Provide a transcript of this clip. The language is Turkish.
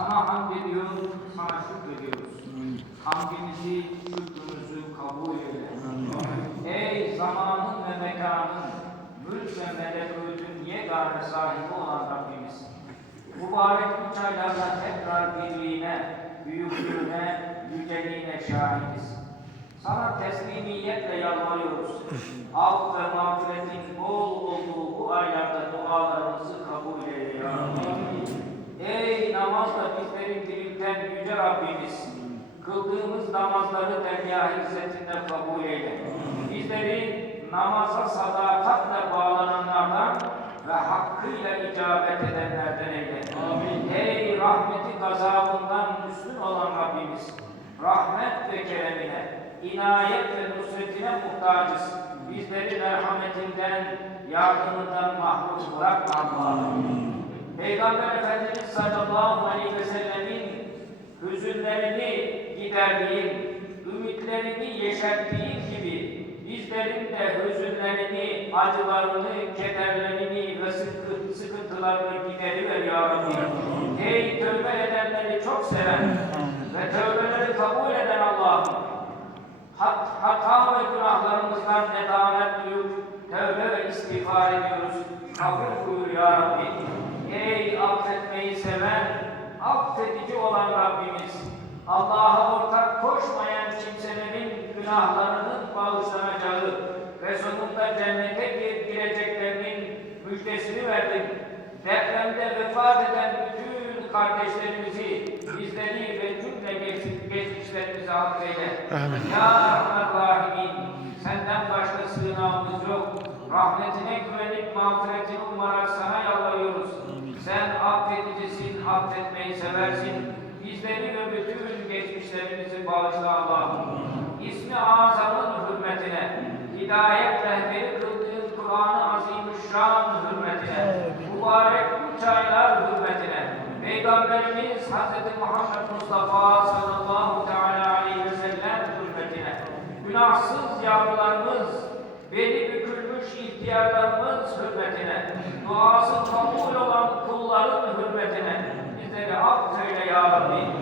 Sana hamd ediyoruz, sana şükrediyoruz. Hamdimizi, şükrümüzü kabul eyle. Ey zamanın ve mekanın, mülk ve melekutun yegane sahibi olan Rabbimiz. Mübarek üç aylarda tekrar birliğine, büyüklüğüne, yüceliğine şahidiz. Sana teslimiyetle yalvarıyoruz. Af ve mağfiretin bol olduğu bu aylarda dualarımızı kabul eyle ya Rabbi. Ey namazla bizleri dirilten Yüce Rabbimiz, kıldığımız namazları dergâh izzetinde kabul eyle. Bizleri namaza sadakatle bağlananlardan ve hakkıyla icabet edenlerden eyle. Ey rahmeti gazabından üstün olan Rabbimiz, rahmet ve keremine, inayet ve nusretine muhtacız. Bizleri merhametinden, yardımından mahrum bırakma Allah'ım. Peygamber Efendimiz sallallahu aleyhi ve sellemin hüzünlerini giderdiğin, ümitlerini yeşerttiğin gibi bizlerin de hüzünlerini, acılarını, kederlerini ve sıkı- sıkıntılarını gideriver ya Rabbi. Ey tövbe edenleri çok seven ve tövbeleri kabul eden Allah'ım. Hat, hata ve günahlarımızdan nedamet duyup tövbe ve istiğfar ediyoruz. Kabul buyur ya Rabbi. Ey affetmeyi seven, affedici olan Rabbimiz. Allah'a ortak koşmayan kimselerin günahlarının bağışlanacağı ve sonunda cennete gir- gireceklerinin müjdesini verdin. Depremde vefat eden bütün kardeşlerimizi, bizleri ve cümle geç- geçmişlerimizi affeyle. Ya Rahman Rahimin, senden başka sığınağımız yok. Rahmetine güvenip mağfiretini umarak sana yalvarıyoruz. Sen affedicisin, affetmeyi seversin. Bizleri ve bütün geçmişlerimizi bağışla Allah'ım. İsmi azamın hürmetine, hidayet rehberi kıldığın Kur'an-ı Azimüşşan hürmetine, mübarek üç hürmetine, Peygamberimiz Hz. Muhammed Mustafa sallallahu teala aleyhi ve sellem hürmetine, günahsız yavrularımız, beli bükülmüş ihtiyarlarımız hürmetine, duası kabul olan kulların hürmetine bizleri affeyle ya Rabbi.